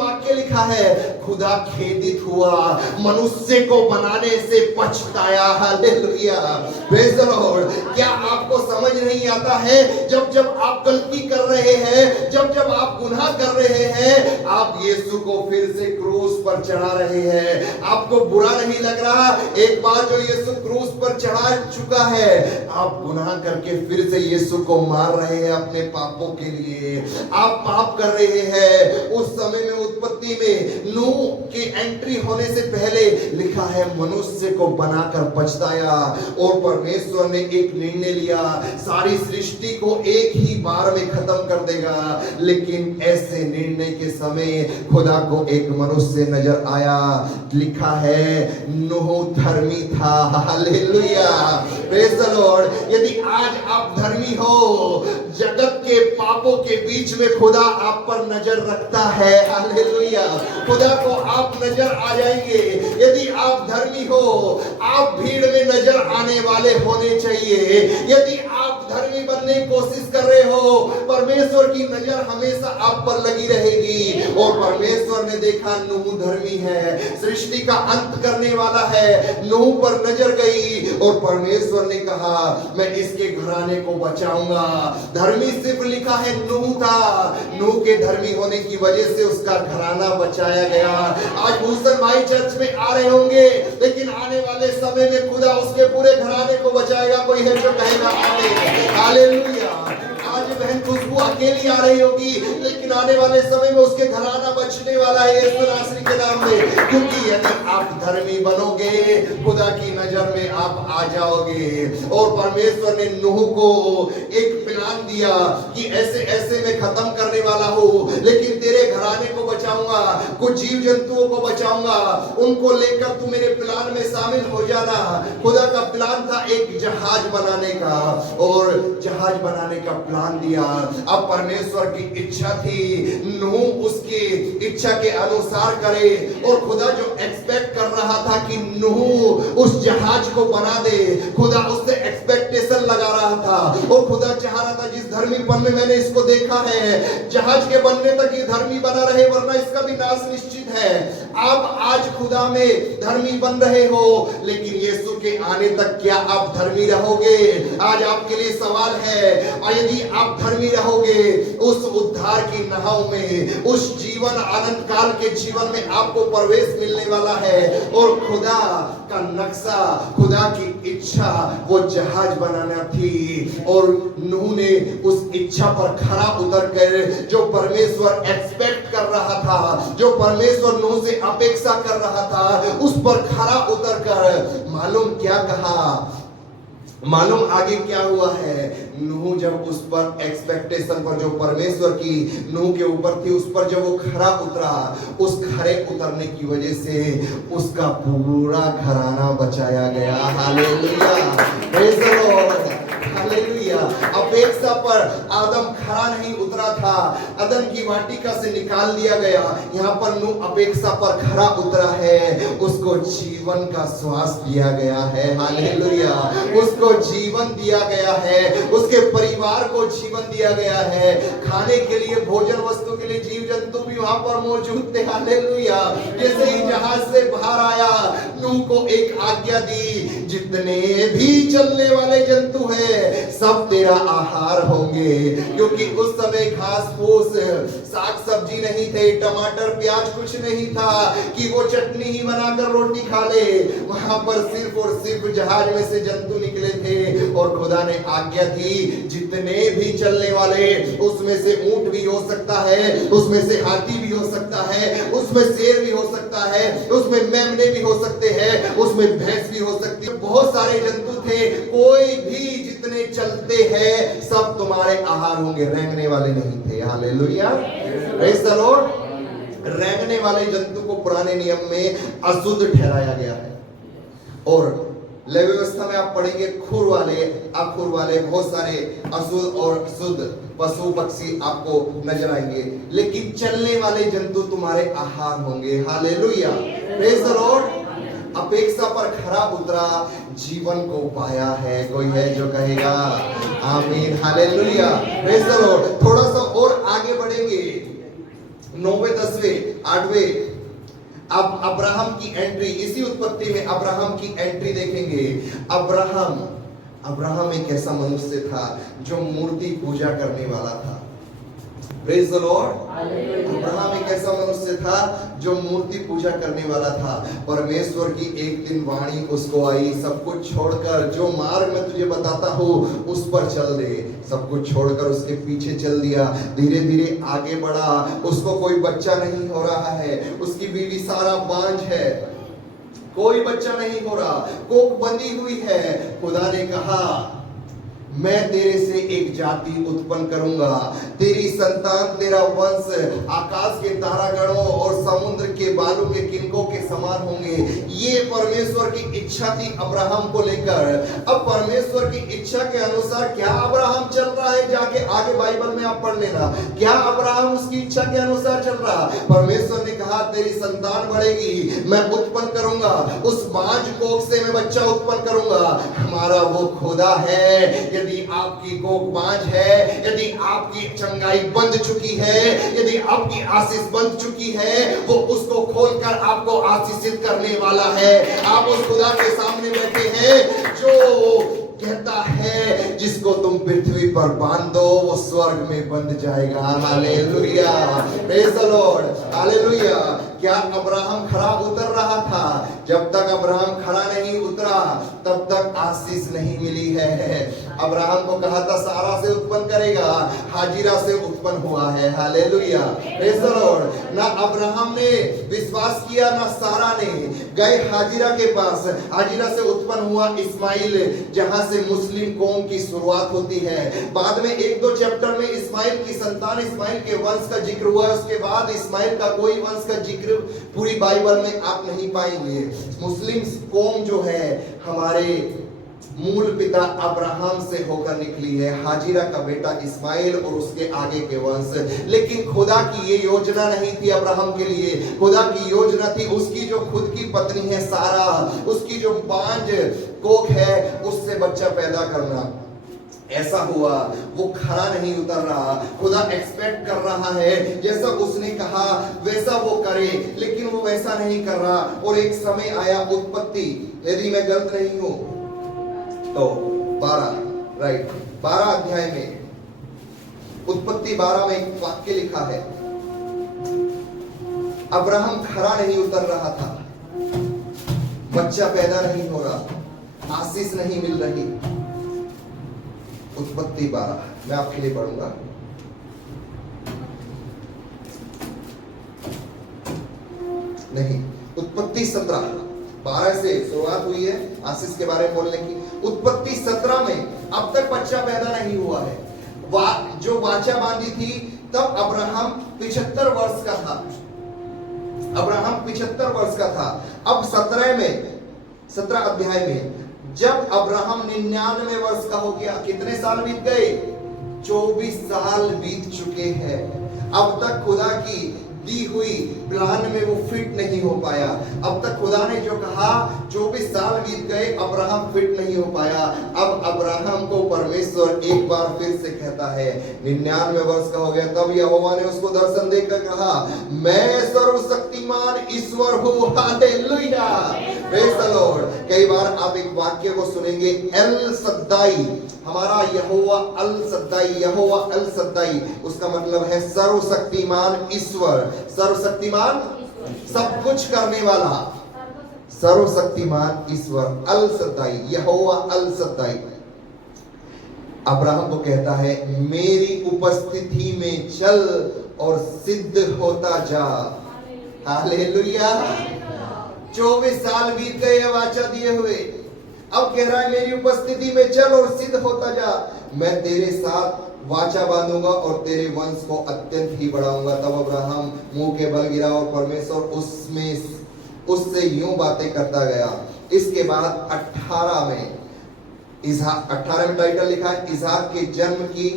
लिखा है, खुदा खेदित हुआ, मनुष्य को बनाने से पछताया। Hallelujah, praise the lord. क्या आपको समझ नहीं आता है, जब जब आप गलती कर रहे हैं, जब जब आप गुनाह कर रहे हैं, आप यीशु को फिर से क्रूस पर चढ़ा रहे हैं। आपको बुरा नहीं लग रहा? एक बार जो यीशु क्रूस पर चढ़ा चुका है, आप गुनाह करके फिर से यीशु को मार रहे हैं अपने पापों के लिए। आप पाप कर रहे हैं। उस समय में उत्पत्ति में नूह की एंट्री होने से पहले लिखा है, मनुष्य को बनाकर पछताया, और परमेश्वर ने एक निर्णय लिया, सारी सृष्टि को एक ही बार में खत्म कर देगा। लेकिन ऐसे निर्णय के समय खुदा को एक मनुष्य नजर आया। लिखा है, नूह धर्मी था। Hallelujah, praise the Lord. यदि आज आप धर्मी हो, जगत के पापों के बीच में खुदा आप पर नजर रखता है। हालेलुया, खुदा को आप नजर आ जाएंगे। यदि आप धर्मी हो, आप भीड़ में नजर आने वाले होने चाहिए। यदि आप धर्मी बनने की कोशिश कर रहे हो, परमेश्वर की नजर हमेशा आप पर लगी रहेगी। और परमेश्वर ने देखा नूह धर्मी है, सृष्टि का अंत करने वाला है। नूह पर नजर गई और परमेश्वर ने कहा, मैं इसके घराने को बचाऊंगा। धर्मी सिर्फ लिखा है नूह था, नूह के धर्मी होने की वजह से उसका घराना बचाया गया। आज भूषण भाई चर्च में आ रहे होंगे, लेकिन आने वाले समय में खुदा उसके पूरे घराने को बचाएगा। कोई है जो कहेगा आमीन? हालेलुया। आज बहन खुशबू अकेली आ रही होगी, लेकिन आने वाले समय में उसके घराना बचने वाला है यीशु नासरी के नाम में। क्योंकि यदि आप धर्मी बनोगे, खुदा की नजर में आप आ जाओगे। और परमेश्वर ने नूह को एक प्लान दिया कि ऐसे ऐसे मैं खत्म करने वाला हूँ, लेकिन तेरे घराने को बचाऊंगा, कुछ जीव जंतुओं को बचाऊंगा, उनको लेकर तू मेरे प्लान में शामिल हो जाना। खुदा का प्लान था एक जहाज बनाने का, और जहाज बनाने का प्लान दिया। अब परमेश्वर की इच्छा थी नूह उसकी इच्छा के अनुसार करे, और खुदा जो एक्सपेक्ट कर रहा था कि नूह उस जहाज को बना दे, खुदा उससे एक्सपेक्टेशन लगा रहा था। और खुदा चाह रहा था, जिस धर्मीपन में मैंने इसको देखा है, जहाज के बनने तक ये धर्मी बना रहे, वरना इसका भी नाश निश्चित है। आप आज खुदा में धर्मी बन रहे हो, लेकिन यीशु के आने तक क्या आप धर्मी रहोगे? आज आपके लिए सवाल है। और यदि आप धर्मी रहोगे, उस उद्धार की नाव में, उस जीवन अनंत काल के जीवन में आपको प्रवेश मिलने वाला है। और खुदा का नक्शा, खुदा की इच्छा वो जहाज बनाना थी, और नूह ने उस इच्छा पर खरा उतर कर, जो परमेश्वर एक्सपेक्ट कर रहा था, जो परमेश्वर नूह से अपेक्षा कर रहा था, उस पर खरा उतर कर मालूम क्या कहा? मालूम आगे क्या हुआ है? नूह जब उस पर एक्सपेक्टेशन पर, जो परमेश्वर की नूह के ऊपर थी, उस पर जब वो खरा उतरा, उस खरे उतरने की वजह से उसका पूरा घराना बचाया गया। Hallelujah, praise the Lord, hallelujah. अपेक्षा पर आदम खरा नहीं उतरा था, अदन की वाटिका से निकाल दिया गया। यहाँ पर नूह अपेक्षा पर खरा उतरा है, उसको जीवन का श्वास दिया गया है। हालेलुया, उसको जीवन दिया गया है, उसके परिवार को जीवन दिया गया है। खाने के लिए, भोजन वस्तु के लिए जीव जंतु भी वहां पर मौजूद थे। हालेलुया। जैसे ही जहाज से बाहर आया, नूह को एक आज्ञा दी, जितने भी चलने वाले जंतु हैं सब तेरा आहार होंगे। क्योंकि उस समय घास फूस, साग सब्जी नहीं थे, टमाटर प्याज कुछ नहीं था कि वो चटनी ही बनाकर रोटी खा ले। वहां पर सिर्फ और सिर्फ जहाज में से जंतु निकले थे, और खुदा ने आज्ञा दी, जितने भी चलने वाले, उसमें से ऊंट भी हो सकता है, उसमें से हाथी भी हो सकता है, उसमें शेर भी हो सकता है, उसमें मेमने भी हो सकते हैं, उसमें भैंस भी हो सकती है, बहुत सारे जंतु थे। कोई भी जितने चलते हैं सब तुम्हारे आहार होंगे, रेंगने वाले नहीं थे। Hallelujah, praise the Lord. रेंगने वाले जंतु को पुराने नियम में अशुद्ध ठहराया गया है। और लेवी व्यवस्था में आप पढ़ेंगे, खुर वाले, अखुर वाले, बहुत सारे अशुद्ध और शुद्ध पशु पक्षी आपको नजर आएंगे, लेकिन चलने वाले जंतु तुम्हारे आहार होंगे। Hallelujah, praise the Lord. अपेक्षा पर खरा उतरा, जीवन को पाया है। कोई है जो कहेगा आमीन? Hallelujah, praise the Lord. थोड़ा सा और आगे बढ़ेंगे, 9वें 10वें 8वें अब अब्राहम की एंट्री, इसी उत्पत्ति में अब्राहम की एंट्री देखेंगे। अब्राहम एक ऐसा मनुष्य था जो मूर्ति पूजा करने वाला था। Praise the Lord. अब्राहम एक ऐसा मनुष्य था जो मूर्ति पूजा करने वाला था। परमेश्वर की एक दिन वाणी उसको आई, सब कुछ छोड़कर, जो मार्ग मैं तुझे बताता हूँ उस पर चल दे। सब कुछ छोड़कर उसके पीछे चल दिया, धीरे धीरे आगे बढ़ा। उसको कोई बच्चा नहीं हो रहा है, उसकी बीवी सारा बांझ है, कोई बच्चा नहीं हो रहा, कोख बंधी हुई है। खुदा ने कहा मैं तेरे से एक जाति उत्पन्न करूंगा, तेरी संतान, तेरा वंश आकाश के तारागणों और समुद्र के बालू के किनकों के समान होंगे। ये परमेश्वर की इच्छा थी अब्राहम को लेकर। अब परमेश्वर की इच्छा के अनुसार क्या अब्राहम चल रहा है, जाके आगे बाइबल में आप पढ़ लेना, क्या अब्राहम उसकी इच्छा के अनुसार चल रहा। परमेश्वर ने कहा तेरी संतान बढ़ेगी, मैं उत्पन्न करूंगा, उस बांझ कोख से मैं बच्चा उत्पन्न करूंगा। हमारा वो खुदा है। यदि आपकी कोख बांझ है, यदि आपकी चंगाई बंध चुकी है, यदि आपकी आशीष बंध चुकी है, वो उसको खोलकर आपको आशीषित करने वाला है। आप उस खुदा के सामने बैठे हैं जो कहता है जिसको तुम पृथ्वी पर बांध दो वो स्वर्ग में बंध जाएगा। Hallelujah, praise the Lord, hallelujah. क्या अब्राहम खरा उतर रहा था? जब तक अब्राहम खरा नहीं उतरा तब तक आशीष नहीं मिली है। अब्राहम को कहा था सारा से उत्पन्न करेगा, हाजिरा से उत्पन्न हुआ है। Hallelujah, praise the Lord. ना अब्राहम ने विश्वास किया ना सारा ने। गए हाजिरा के पास, हाजिरा से उत्पन्न हुआ इस्माइल, जहां से मुस्लिम कौम की शुरुआत होती है। बाद में 1-2 चैप्टर में इस्माइल की संतान, इस्माइल के वंश का जिक्र हुआ। उसके बाद इस्माइल का कोई वंश का जिक्र पूरी बाइबल में आप नहीं पाएंगे। मुस्लिम कौम जो है हमारे मूल पिता अब्राहम से होकर निकली है, हाजिरा का बेटा इस्माइल और उसके आगे के वंश। लेकिन खुदा की ये योजना नहीं थी अब्राहम के लिए। खुदा की योजना थी उसकी जो खुद की पत्नी है सारा, उसकी जो बांझ कोख है उससे बच्चा पैदा करना। ऐसा हुआ, वो खरा नहीं उतर रहा। खुदा एक्सपेक्ट कर रहा है जैसा उसने कहा वैसा वो करे, लेकिन वो वैसा नहीं कर रहा। और एक समय आया, उत्पत्ति, यदि मैं गलत नहीं हूं तो 12 अध्याय में, उत्पत्ति 12 में एक वाक्य लिखा है, अब्राहम खरा नहीं उतर रहा था, बच्चा पैदा नहीं हो रहा, आशीष नहीं मिल रही। उत्पत्ति 12 मैं आपके लिए पढ़ूंगा। नहीं, उत्पत्ति 17, 12 से शुरुआत हुई है आशीष के बारे में बोलने की। उत्पत्ति 17 में अब तक बच्चा पैदा नहीं हुआ है। जो वाचा बांधी थी तब अब्राहम 75 वर्ष का था। अब्राहम 75 वर्ष का था। अब 17 अध्याय में जब अब्राहम 99 वर्ष का हो गया, कितने साल बीत गए? 24 साल बीत चुके हैं। अब तक खुदा की दी हुई प्लान में वो फिट नहीं हो पाया। अब तक खुदा ने जो कहा 24 साल बीत गए, अब्राहम फिट नहीं हो पाया। अब अब्राहम को परमेश्वर एक बार फिर से कहता है, 99 वर्ष का हो गया। तब यहोवा ने उसको दर्शन देकर कहा, मैं सर्वशक्तिमान ईश्वर हूँ। Hallelujah, praise the Lord. कई बार आप एक वाक्य को सुनेंगे, एल सद्दाई, हमारा यहोवा अल सद्दाई, यहोवा अल सद्दाई, उसका मतलब है सर्वशक्तिमान ईश्वर। सर्वशक्तिमान, सब कुछ करने वाला, सर्वशक्तिमान ईश्वर, अल सद्दाई, यहोवा अल सद्दाई। अब्राहम को कहता है, मेरी उपस्थिति में चल और सिद्ध होता जा। हालेलुया। 24 साल बीत गए वाचा दिए हुए, अब कह रहा है मेरी उपस्थिति में चल और सिद्ध होता जा। मैं तेरे साथ वाचा बांधूंगा और तेरे वंश को अत्यंत ही बढ़ाऊंगा। तब अब्राहम मुंह के बल गिरा और परमेश्वर उससे यूं बातें करता गया। इसके बाद 18 में टाइटल लिखा है, इसहाक के जन्म की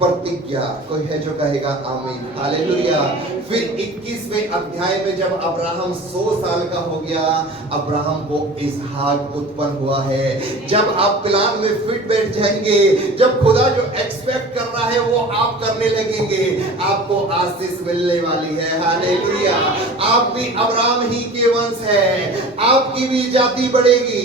प्रतिज्ञा। कोई है जो कहेगा आमीन, हालेलुया। फिर 21वें अध्याय में जब अब्राहम 100 साल का हो गया, अब्राहम को इसहाक उत्पन्न हुआ है। जब आप प्लान में फिट बैठ जाएंगे, जब खुदा जो एक्सपेक्ट एक्सपेक्ट कर रहा है वो आप करने लगेंगे, आपको आशीष मिलने वाली है। हालेलुया। आप भी अब्राहम ही के वंश है, आपकी भी जाति बढ़ेगी।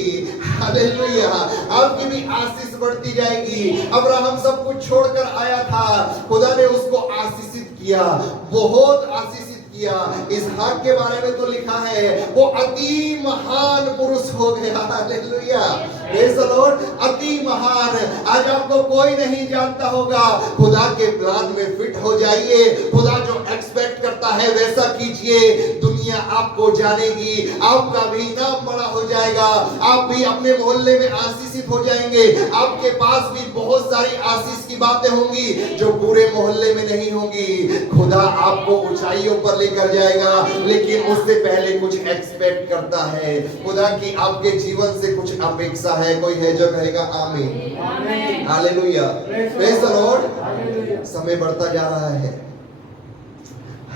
हालेलुया। आपकी भी आशीष बढ़ती जाएगी। अब्राहम सब कुछ छोड़कर आया था, खुदा ने उसको आशीषित किया, बहुत आशीषित किया। इसहाक के बारे में तो लिखा है वो अति महान पुरुष हो गया। हालेलुया। Praise the Lord. अति महान। आज आपको कोई नहीं जानता होगा, खुदा के प्लान में फिट हो जाइए। खुदा जो एक्सपेक्ट करता है वैसा कीजिए, दुनिया आपको जानेगी, आपका भी नाम बड़ा हो जाएगा, आप भी अपने मोहल्ले में आशीषित हो जाएंगे। आपके पास भी बहुत सारी आशीष की बातें होंगी जो पूरे मोहल्ले में नहीं होंगी। खुदा आपको ऊंचाइयों पर लेकर जाएगा, लेकिन उससे पहले कुछ एक्सपेक्ट करता है। खुदा की आपके जीवन से कुछ अपेक्षा है। कोई है जो कहेगा आमीन। हालेलुया। Praise the Lord. समय बढ़ता जा रहा है।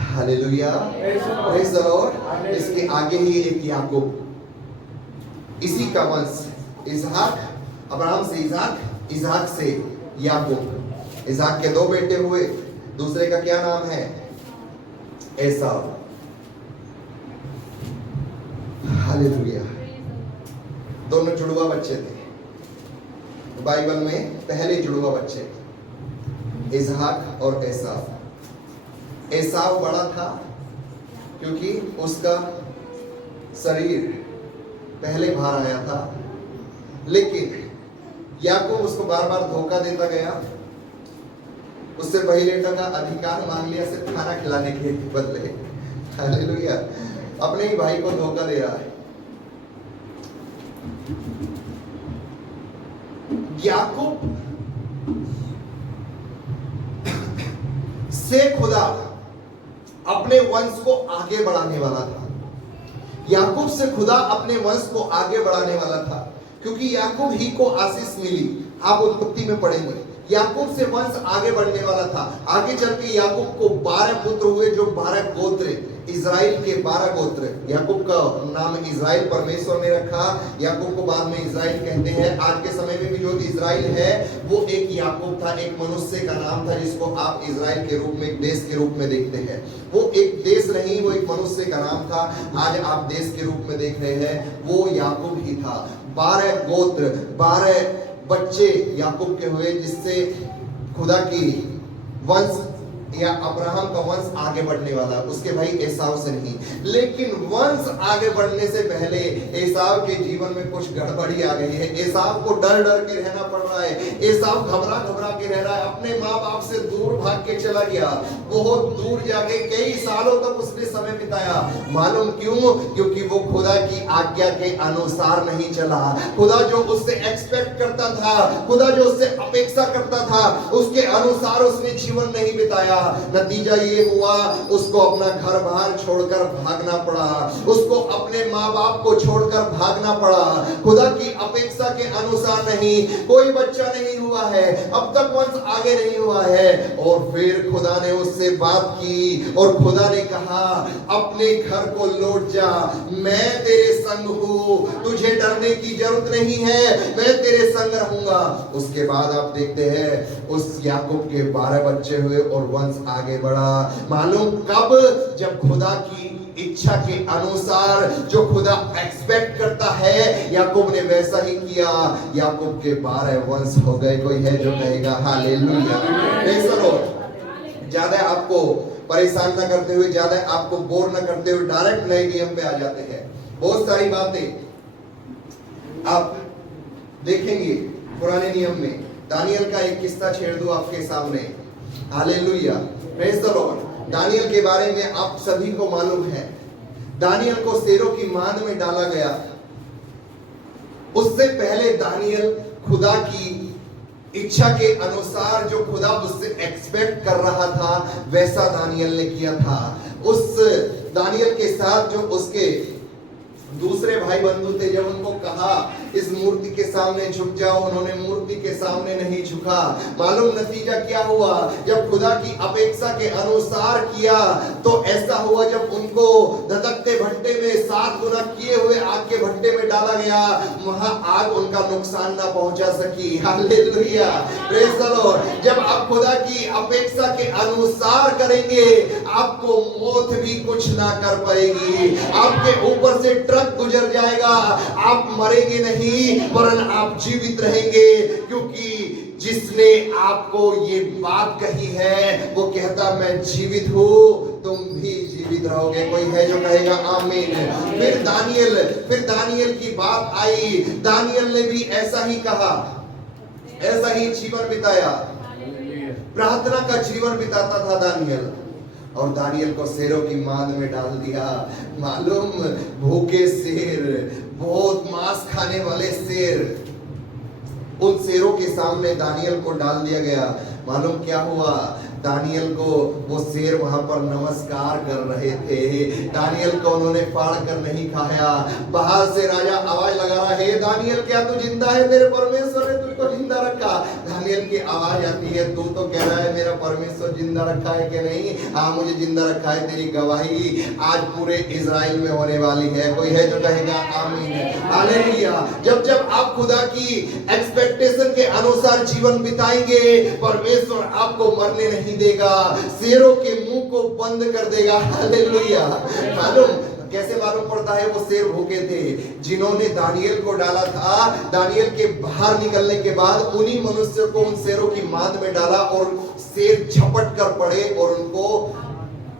हालेलुया। Praise the Lord. इसके आगे ही एक याकूब, इसी का वंश, इसहाक, अब्राहम से इसहाक, इसहाक से याकूब। इसहाक के दो बेटे हुए, दूसरे का क्या नाम है? एसाव। हालेलुया। दोनों जुड़वा बच्चे थे बाइबल में, पहले जुड़वा बच्चे इसहाक और एसाव। एसाव बड़ा था क्योंकि उसका शरीर पहले बाहर आया था, लेकिन याकूब उसको बार बार धोखा देता गया। उससे पहिलेटा का अधिकार मांग लिया सिर्फ खाना खिलाने के बदले। हालेलुया। अपने ही भाई को धोखा दे रहा है। याकूब से खुदा अपने वंश को आगे बढ़ाने वाला था। याकूब से खुदा अपने वंश को आगे बढ़ाने वाला था, क्योंकि याकूब ही को आशीष मिली। आप उत्पत्ति में पढ़ेंगे, याकूब से वंश आगे बढ़ने वाला था। आगे चल के याकूब को 12 पुत्र हुए, जो 12 गोत्र, इज़राइल के 12 गोत्र। याकूब का नाम इज़राइल परमेश्वर ने रखा। याकूब को बाद में इज़राइल कहते हैं। आज के समय में भी जो इज़राइल है वो एक याकूब था, एक मनुष्य का नाम था, जिसको आप इज़राइल के रूप में, एक देश के रूप में देखते हैं। वो एक देश नहीं, वो एक मनुष्य का नाम था। आज आप देश के रूप में देख रहे हैं, वो याकूब ही था। 12 गोत्र, 12 बच्चे याकूब के हुए, जिससे खुदा की वंश या अब्राहम का वंश आगे बढ़ने वाला। उसके भाई एसाव से नहीं। लेकिन वंश आगे बढ़ने से पहले एसाव के जीवन में कुछ गड़बड़ी आ गई है। एसाव को डर डर के रहना पड़ रहा है। एसाव घबरा घबरा के रह रहा है। अपने माँ बाप से दूर भाग के चला गया, बहुत दूर जाके कई सालों तक उसने समय बिताया। मालूम क्यों? क्योंकि वो खुदा की आज्ञा के अनुसार नहीं चला। खुदा जो उससे एक्सपेक्ट करता था, खुदा जो उससे अपेक्षा करता था, उसके अनुसार उसने जीवन नहीं बिताया। नतीजा ये हुआ, उसको अपना घर बार छोड़कर भागना पड़ा, उसको अपने माँ बाप को छोड़कर भागना पड़ा। खुदा की अपेक्षा के अनुसार नहीं। कोई बच्चा नहीं हुआ है, अब तक वंश आगे नहीं हुआ है। और फिर खुदा ने उससे बात की और खुदा ने कहा, अपने घर को लौट जा, मैं तेरे संग हूं, तुझे डरने की जरूरत नहीं है, मैं तेरे संग रहूंगा। उसके बाद आप देखते हैं उस याकूब के 12 बच्चे हुए और वंश आगे बढ़ा। मालूम कब? जब खुदा की इच्छा के अनुसार, जो खुदा एक्सपेक्ट करता है, याकूब ने वैसा ही किया। याकूब के 12 वंश हो गए। कोई है जो कहेगा हालेलुया। Praise the Lord. ज्यादा आपको परेशान ना करते हुए, ज्यादा आपको बोर ना करते हुए, डायरेक्ट नए नियम पे आ जाते हैं। बहुत सारी बातें आप देखेंगे पुराने नियम में। दानियल का एक किस्सा छेड़ दूं आपके सामने। Hallelujah. Praise the lord. Daniel के बारे में आप सभी को मालूम है, दानियल को शेरों की मांद में डाला गया। उससे पहले दानियल खुदा की इच्छा के अनुसार, जो खुदा उससे एक्सपेक्ट कर रहा था, वैसा दानियल ने किया था। उस दानियल के साथ जो उसके दूसरे भाई बंधु थे, जब उनको कहा इस मूर्ति के सामने झुक जाओ। उन्होंने मूर्ति के सामने नहीं झुका। मालूम नतीजा क्या हुआ? जब खुदा की अपेक्षा के अनुसार किया तो ऐसा हुआ, जब उनको धधकते भट्टे में 7 गुना किए हुए आग के भट्टे में डाला गया, वहां आग उनका नुकसान ना पहुंचा सकी। Hallelujah, praise the Lord. जब आप खुदा की अपेक्षा के अनुसार करेंगे, आपको मौत भी कुछ ना कर पाएगी। आपके ऊपर से ट्रक गुजर जाएगा, आप मरेंगे नहीं वरन आप जीवित रहेंगे, क्योंकि जिसने आपको ये बात कही है वो कहता मैं जीवित हूं, तुम भी जीवित रहोगे। कोई है जो कहेगा आमीन। फिर दानियल की बात आई। दानियल ने भी ऐसा ही कहा, ऐसा ही जीवन बिताया, प्रार्थना का जीवन बिताता था दानियल। और दानियल को शेरों की मांद में डाल दिया। मालूम, भूखे शेर, बहुत मांस खाने वाले शेर, उन शेरों के सामने दानियल को डाल दिया गया। मालूम क्या हुआ? दानियल को वो शेर वहां पर नमस्कार कर रहे थे। दानियल को उन्होंने फाड़ कर नहीं खाया। बाहर से राजा आवाज लगा रहा है, दानियल क्या तू जिंदा है? तेरे परमेश्वर ने तुझको जिंदा रखा। दानियल की आवाज आती है, तू तो कह रहा है मेरा परमेश्वर जिंदा रखा है कि नहीं? हाँ, मुझे जिंदा रखा है। तेरी गवाही आज पूरे इजराइल में होने वाली है। कोई है जो कहेगा आमीन? हालेलुया। जब जब आप खुदा की एक्सपेक्टेशन के अनुसार जीवन बिताएंगे, परमेश्वर आपको मरने नहीं देगा, शेरों के मुंह को बंद कर देगा। हालेलुया। मालूम कैसे मालूम पड़ता है? वो शेर भूखे थे जिन्होंने दानियल को डाला था। दानियल के बाहर निकलने के बाद उन्हीं मनुष्य को उन शेरों की मांद में डाला और शेर झपट कर पड़े और उनको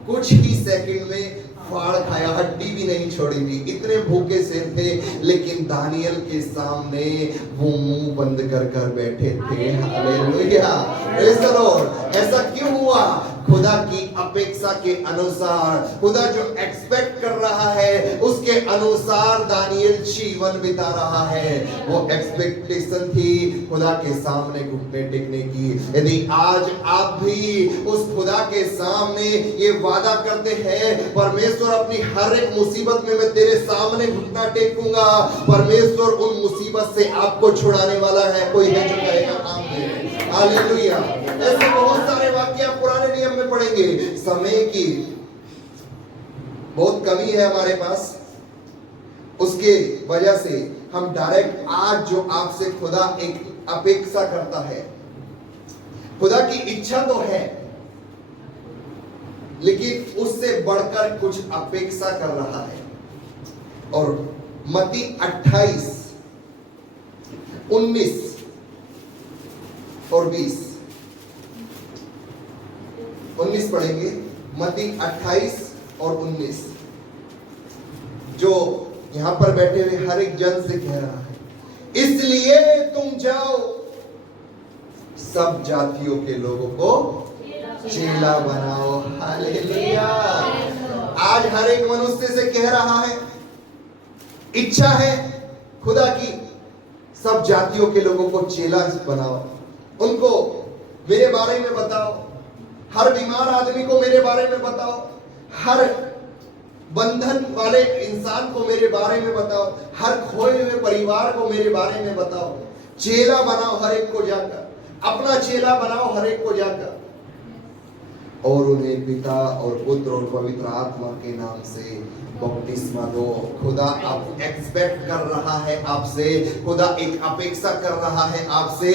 कुछ ही सेकंड में फाड़ खाया, हड्डी भी नहीं छोड़ी थी। इतने भूखे शेर थे, लेकिन दानियल के सामने वो मुंह बंद कर कर बैठे थे। Hallelujah, praise the Lord. ऐसा क्यों हुआ? खुदा की अपेक्षा के अनुसार, खुदा जो एक्सपेक्ट कर रहा है उसके अनुसार दानियल जीवन बिता रहा है। वो एक्सपेक्टेशन थी खुदा के सामने घुटने टेकने की। यदि आज आप भी उस खुदा के सामने ये वादा करते हैं, परमेश्वर अपनी हर एक मुसीबत में मैं तेरे सामने घुटना टेकूंगा, परमेश्वर उन मुसीबत से आपको छुड़ाने वाला है। कोई है जो कहेगा आमीन? हालेलुया। ऐसे बहुत सारे वाक्य आप पुराने नियम में पढ़ेंगे। समय की बहुत कमी है हमारे पास, उसके वजह से हम डायरेक्ट आज जो आपसे खुदा एक अपेक्षा करता है, खुदा की इच्छा तो है लेकिन उससे बढ़कर कुछ अपेक्षा कर रहा है। और मत्ती 28, 19 और 20, 19 पढ़ेंगे। मत्ती 28 और 19, जो यहां पर बैठे हुए हर एक जन से कह रहा है, इसलिए तुम जाओ सब जातियों के लोगों को चेला बनाओ। हालेलुया। आज हर एक मनुष्य से कह रहा है, इच्छा है खुदा की, सब जातियों के लोगों को चेला बनाओ, उनको मेरे बारे में बताओ, हर बीमार आदमी को मेरे बारे में बताओ, हर बंधन वाले इंसान को मेरे बारे में बताओ, हर खोए हुए परिवार को मेरे बारे में बताओ। चेला बनाओ हर एक को जाकर, अपना चेला बनाओ हर एक को जाकर, और उन्हें पिता और पुत्र और पवित्र आत्मा के नाम से बपतिस्मा दो। खुदा आप एक्सपेक्ट कर रहा है आपसे, खुदा एक अपेक्षा कर रहा है आपसे।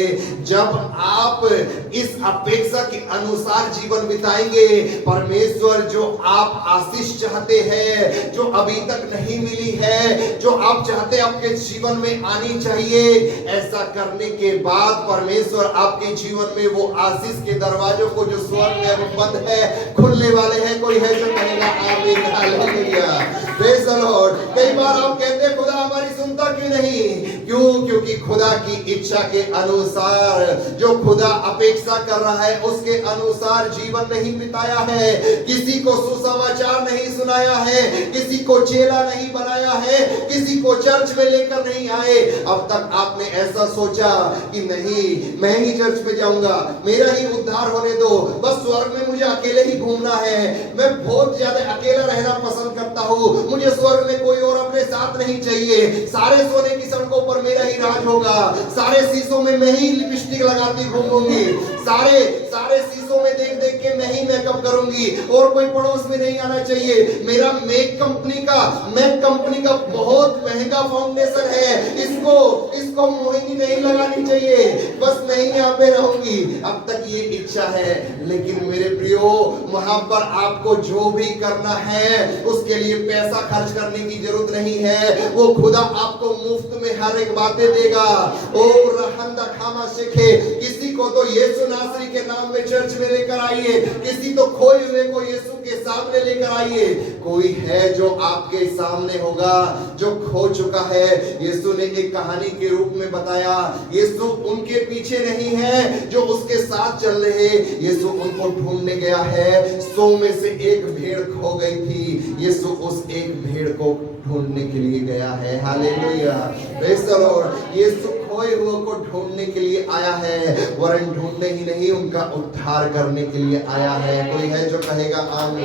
जब आप इस अपेक्षा के अनुसार जीवन बिताएंगे, परमेश्वर जो आप आशीष चाहते हैं, जो अभी तक नहीं मिली है, जो आप चाहते आपके जीवन में आनी चाहिए, ऐसा करने के बाद परमेश्वर आपके जीवन में वो आशीष के दरवाजों को जो स्वर्ग में अभी बंद है खुलने वाले हैं। कोई है जो कहेगा आमीन? Hallelujah, praise the Lord. कई बार आप कहते हैं खुदा हमारी सुनता क्यों नहीं? क्योंकि खुदा की इच्छा के अनुसार, जो खुदा अपेक्षा कर रहा है उसके अनुसार जीवन नहीं बिताया है। किसी को सुसमाचार नहीं सुनाया है, किसी को चेला नहीं बनाया है, किसी को चर्च में लेकर नहीं आए। अब तक आपने ऐसा सोचा कि नहीं, मैं ही चर्च में जाऊंगा, मेरा ही उद्धार होने दो, बस स्वर्ग में मुझे अकेले ही घूमना है, मैं बहुत ज्यादा अकेला रहना पसंद करता हूँ, मुझे स्वर्ग में कोई और अपने साथ नहीं चाहिए, सारे सोने की सड़कों पर मेरा ही राज होगा, सारे शीशों में मैं ही लिपस्टिक लगाती घूमूंगी, सारे सारे शीशों में देख देख के मैं ही मेकअप करूंगी और कोई पड़ोस में नहीं आना चाहिए, मेरा मैक कंपनी का बहुत महंगा फाउंडेशन है, इसको मोहिनी नहीं लगानी चाहिए, बस मैं ही यहाँ पे रहूंगी। अब तक ये इच्छा है, लेकिन मेरे प्रियो वहां पर आपको जो भी करना है उसके लिए पैसा खर्च करने की जरूरत नहीं है, वो खुदा आपको मुफ्त में हर एक बातें देगा। और रहंदा खामा सीखे, किसी को तो यीशु नासरी के नाम में चर्च में लेकर आइए, किसी तो खोए हुए को यीशु के सामने लेकर आइए। कोई है जो आपके सामने होगा जो खो चुका है। यीशु ने एक कहानी के रूप में बताया, यीशु उनके पीछे नहीं है जो उसके साथ चल रहे, यीशु उनको ढूंढने गया है। 100 में से एक भेड़ खो गई थी, यीशु उस एक भेड़ को ढूंढने के लिए गया है। Hallelujah, praise the lord. Yeshu खोए हुए को ढूंढने के लिए आया है, वरन ढूंढने ही नहीं उनका उद्धार करने के लिए आया है। कोई है जो कहेगा आमीन।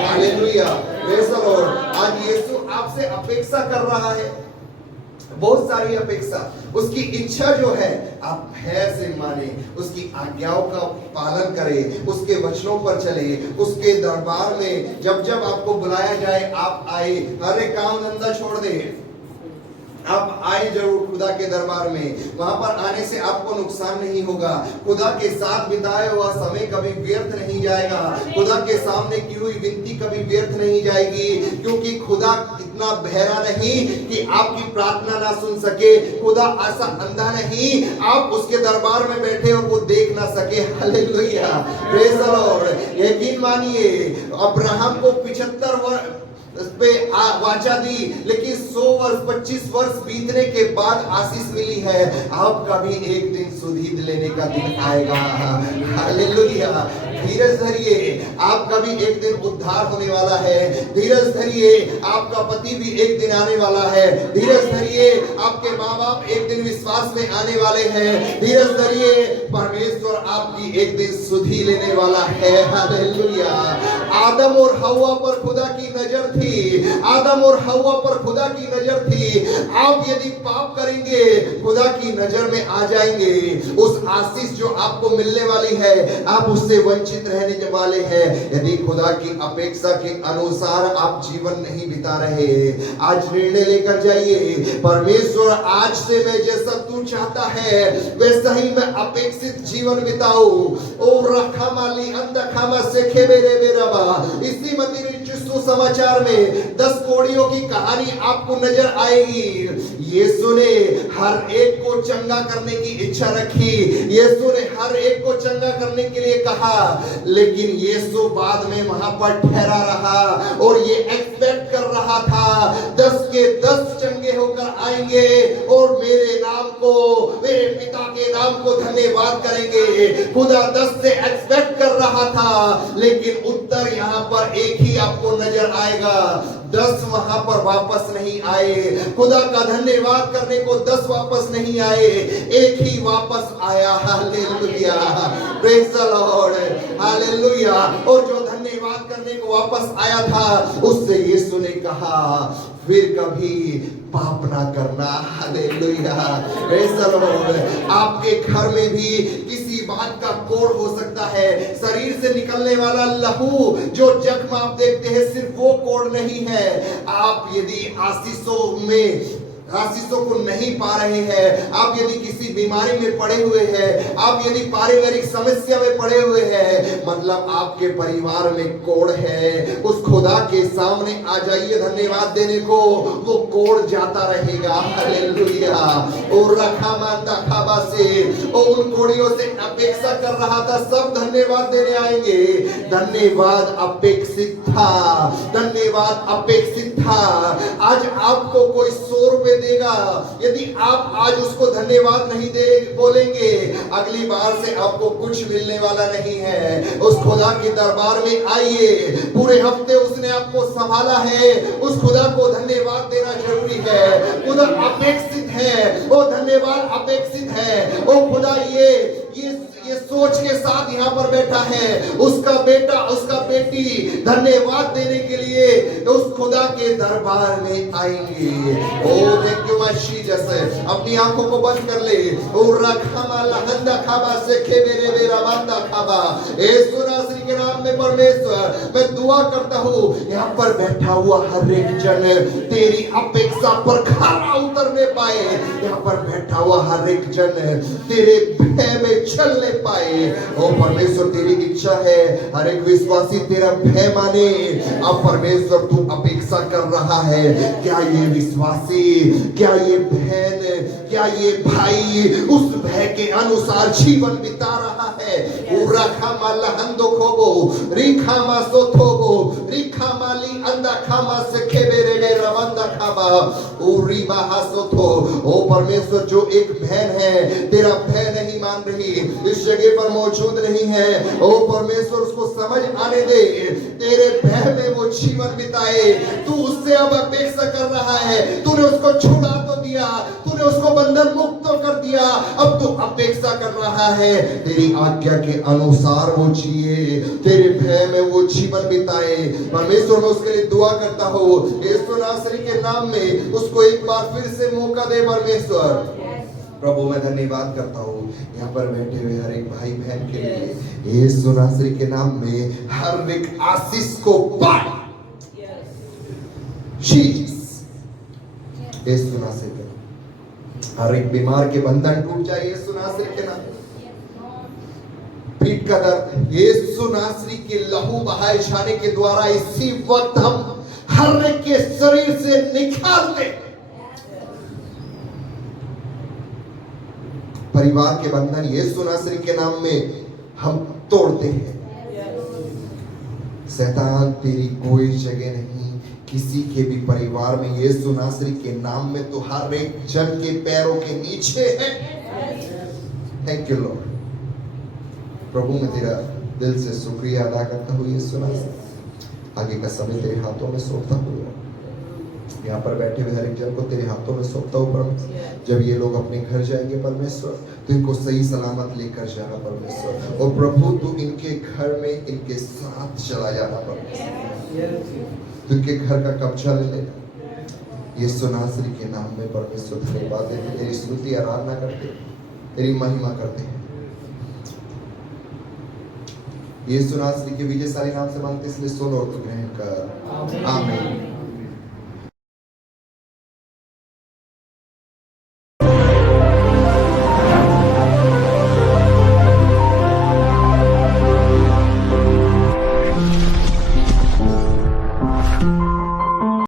Hallelujah, praise the Lord. आज यीशु आपसे अपेक्षा कर रहा है, बहुत सारी अपेक्षा, उसकी इच्छा जो है आप भय से माने, उसकी आज्ञाओं का पालन करें, उसके वचनों पर चले, उसके दरबार में जब जब आपको बुलाया जाए आप आए, हर एक काम धंधा छोड़ दे, आप आए जरूर खुदा के दरबार में। वहां पर आने से आपको नुकसान नहीं होगा, खुदा के साथ बिताया हुआ समय कभी व्यर्थ नहीं जाएगा, खुदा के सामने की हुई विनती कभी व्यर्थ नहीं जाएगी, क्योंकि खुदा इतना बहरा नहीं कि आपकी प्रार्थना ना सुन सके, खुदा ऐसा अंधा नहीं आप उसके दरबार में बैठे और वो देख ना सके। Hallelujah, praise the Lord. यकीन मानिए, अब्राहम को 75 वर्ष पे वाचा दी, लेकिन 100 वर्ष 25 वर्ष बीतने के बाद आशीष मिली है। आपका भी एक दिन सुधि लेने का दिन आएगा। हालेलुया, धीरज धरिए, आपका भी एक दिन उद्धार होने वाला है। धीरज धरिए, आपका पति भी एक दिन आने वाला है। धीरज धरिए, आपके माँ बाप एक दिन विश्वास में आने वाले हैं। धीरज धरिए, परमेश्वर आपकी एक दिन सुधि लेने वाला है। हालेलुया। आदम और हव्वा पर खुदा की नजर थी, आदम और हव्वा पर खुदा की नजर थी। आप यदि पाप करेंगे खुदा की नजर में आ जाएंगे, उस आशीष जो आपको मिलने वाली है आप उससे वंचित रहने वाले हैं। यदि खुदा की अपेक्षा के अनुसार आप जीवन नहीं बिता रहे, आज निर्णय लेकर जाइए, परमेश्वर आज से मैं जैसा तू चाहता है वैसा ही मैं अपेक्षित जीवन बिताऊं। और रखा माली अंधखामा से खेबेरे बेरबा। इसी मतीरी समाचार में 10 कोड़ियों की कहानी आपको नजर आएगी। यीशु ने हर एक को चंगा करने की इच्छा रखी, यीशु ने हर एक को चंगा करने के लिए कहा, लेकिन यीशु बाद में वहां पर ठहरा रहा और ये एक्सपेक्ट कर रहा था 10 के 10 चंगे होकर आएंगे और मेरे नाम को, मेरे पिता के नाम को धन्यवाद करेंगे। खुदा 10 से एक्सपेक्ट कर रहा था, लेकिन उत्तर यहाँ पर एक ही आपको नजर आएगा। 10 वहां पर वापस नहीं आए, खुदा का धन्यवाद करने को 10 वापस नहीं आए, एक ही वापस आया। Hallelujah, praise the Lord, hallelujah. और जो धन्यवाद करने को वापस आया था उससे यीशु ने कहा फिर कभी पाप ना करना। Hallelujah, praise the Lord. आपके घर में भी किसी बात का कोड़ हो सकता है, शरीर से निकलने वाला लहू जो जख्म आप देखते हैं सिर्फ वो कोड़ नहीं है। आप यदि आशीषों को नहीं पा रहे हैं, आप यदि किसी बीमारी में पड़े हुए हैं, आप यदि पारिवारिक समस्या में पड़े हुए हैं, मतलब आपके परिवार में कोड़ है, उस खुदा के सामने आ जाइए धन्यवाद देने को, वो कोड़ जाता रहेगा। हालेलुया। और रखा मानता खाबा से, और उन कोड़ियों से अपेक्षा कर रहा था सब धन्यवाद देने आएंगे। धन्यवाद अपेक्षित था, धन्यवाद अपेक्षित था। आज आपको कोई 100 रुपए देगा, यदि आप आज उसको धन्यवाद नहीं दे बोलेंगे, अगली बार से आपको कुछ मिलने वाला नहीं है। उस खुदा के दरबार में आइए, पूरे हफ्ते उसने आपको संभाला है, उस खुदा को धन्यवाद देना जरूरी है। खुदा अपेक्षित है, वो धन्यवाद अपेक्षित है। ओ खुदा, ये ये सोच के साथ यहाँ पर बैठा है, उसका बेटा उसका बेटी धन्यवाद देने के लिए उस खुदा के दरबार में आएंगे। ओ थैंक यू माय जीसस। अपनी आंखों को बंद कर ले। ओ रखामा लहंदा खाबा से खे मेरे मेरा बंदा खाबा। यीशु नासरी के नाम में परमेश्वर मैं दुआ करता हूँ, यहाँ पर बैठा हुआ हर एक जन तेरी अपेक्षा पर खरा उतरने पाए। यहाँ पर बैठा हुआ हर एक जन तेरे भय में चलने पाए। ओ परमेश्वर तेरी इच्छा है हर एक विश्वासी तेरा भय माने। अब परमेश्वर तू अपेक्षा कर रहा है, क्या ये विश्वासी, क्या ये बहन, क्या ये भाई उस भय के अनुसार जीवन बिता रहा है। उराखामा लहंदो खोबो रिखामा सोथोबो रिखामा ली अंदा खामा से खेबेरे में रवंदा खामा उरीबा हासोथो। ओ परमेश्वर जो एक बहन है तेरा भय नहीं मान रही, इस जगह पर मौजूद नहीं है, ओ परमेश्वर उसको समझ आने दे, तेरे भय में वो जीवन बिताए। तू उससे अब अपेक्षा कर रहा है, तूने उसको छुड़ा तो दिया, तूने उसको बंधन मुक्त तो कर दिया, अब तू अपेक्षा कर रहा है तेरी आज्ञा के अनुसार वो जिए, तेरे भय में वो जीवन बिताए। परमेश्वर मैं उसके लिए दुआ करता हूँ, यीशु नासरी के नाम में उसको एक बार फिर से मौका दे परमेश्वर। प्रभु मैं धन्यवाद करता हूँ यहाँ पर बैठे हुए हर एक भाई बहन के लिए, यीशु नासरी के नाम में हर एक आशीष को पाए। यीशु नासरी के नाम हर एक बीमार के बंधन टूट जाए यीशु नासरी के नाम। पीठ का दर्द यीशु नासरी के लहू बहाए जाने के द्वारा इसी वक्त हम हर एक के शरीर से निकाल दे। परिवार के बंधन यीशु नासरी के नाम में हम तोड़ते हैं। शैतान तेरी कोई जगह नहीं किसी के भी परिवार में, यीशु नासरी के नाम में तो हर एक जन के पैरों के नीचे है। Thank you Lord. प्रभु मैं तेरा दिल से शुक्रिया अदा करता हूँ यीशु नासरी। आगे का समय तेरे हाथों में सौंपता हूँ। यहाँ पर बैठे हुए हर एक जन को तेरे हाथों में सौंपता हूँ परमेश्वर। जब ये लोग अपने घर जाएंगे परमेश्वर तो इनको सही सलामत लेकर जाना परमेश्वर, और प्रभु तू इनके घर में इनके साथ चला जाना परमेश्वर, तू इनके घर का कब्जा ले लेना यीशु नासरी के नाम में परमेश्वर। धन्यवाद देते, तेरी स्तुति आराधना करते, तेरी महिमा करते हैं यीशु नासरी के विजयशाली नाम से मांगते इसलिए सुन और तू ग्रहण कर। आमीन।